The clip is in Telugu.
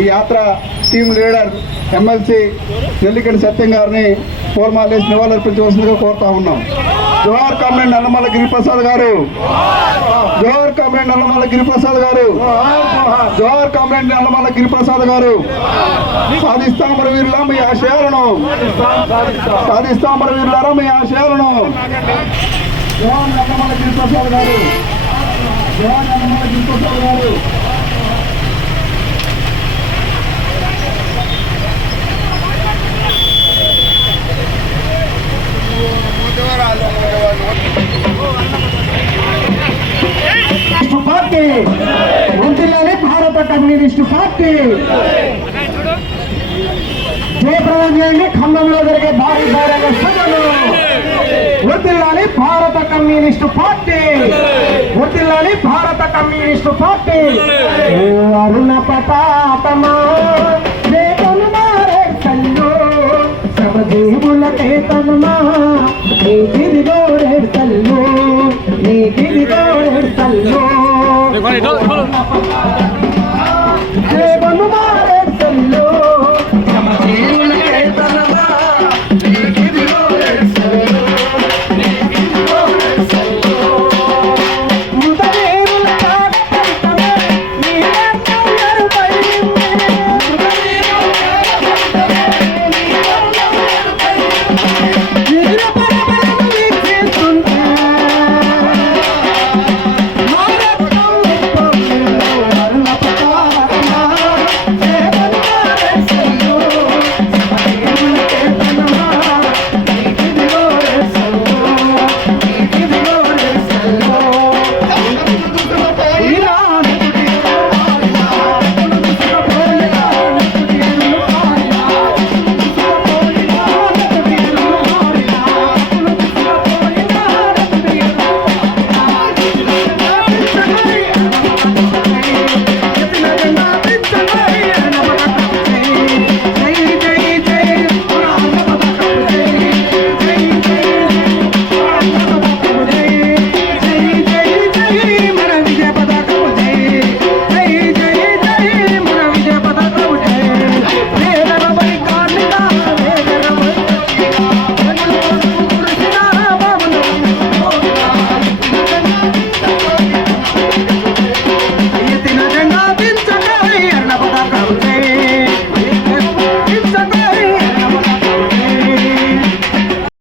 ఈ యాత్ర team leader MLC Nellikanti Satyam గారిని పూర్మాలేసి నివాళులర్పించవలసిందిగా కోరుతా ఉన్నాం. జోహార్ కామ్రేడ్ నల్లమల్ల గిరిప్రసాద్ గారు. జోహార్ కామ్రేడ్ నల్లమల్ల గిరిప్రసాద్ గారు. జోహార్ కామ్రేడ్ నల్లమల్ల గిరిప్రసాద్ గారు. సాధిస్తాం వీరులా మీ ఆశయాలను. సాధిస్తాం వీరులారా మీ ఆశయాలను. జోహార్ నల్లమల్ల గిరిప్రసాద్ గారు. జోహార్ నల్లమల్ల గిరిప్రసాద్ గారు కమ్యూనిస్టు పార్టీ ఉంటుందని భారత కమ్యూనిస్టు పార్టీ. జయప్రదం చేయండి. ఖమ్మంలో జరిగే భారీ బహిరంగ సభలు వర్తిల్లాలి భారత కమ్యూనిస్టు పార్టీ. వర్తిల్లాలి భారత కమ్యూనిస్టు పార్టీ. అరుణ పతాపమా శ్రమజీవుల కేతనమా నీ గిరిలో రేస్తల్లో నీ గిరిలో రేస్తల్లో অনুমান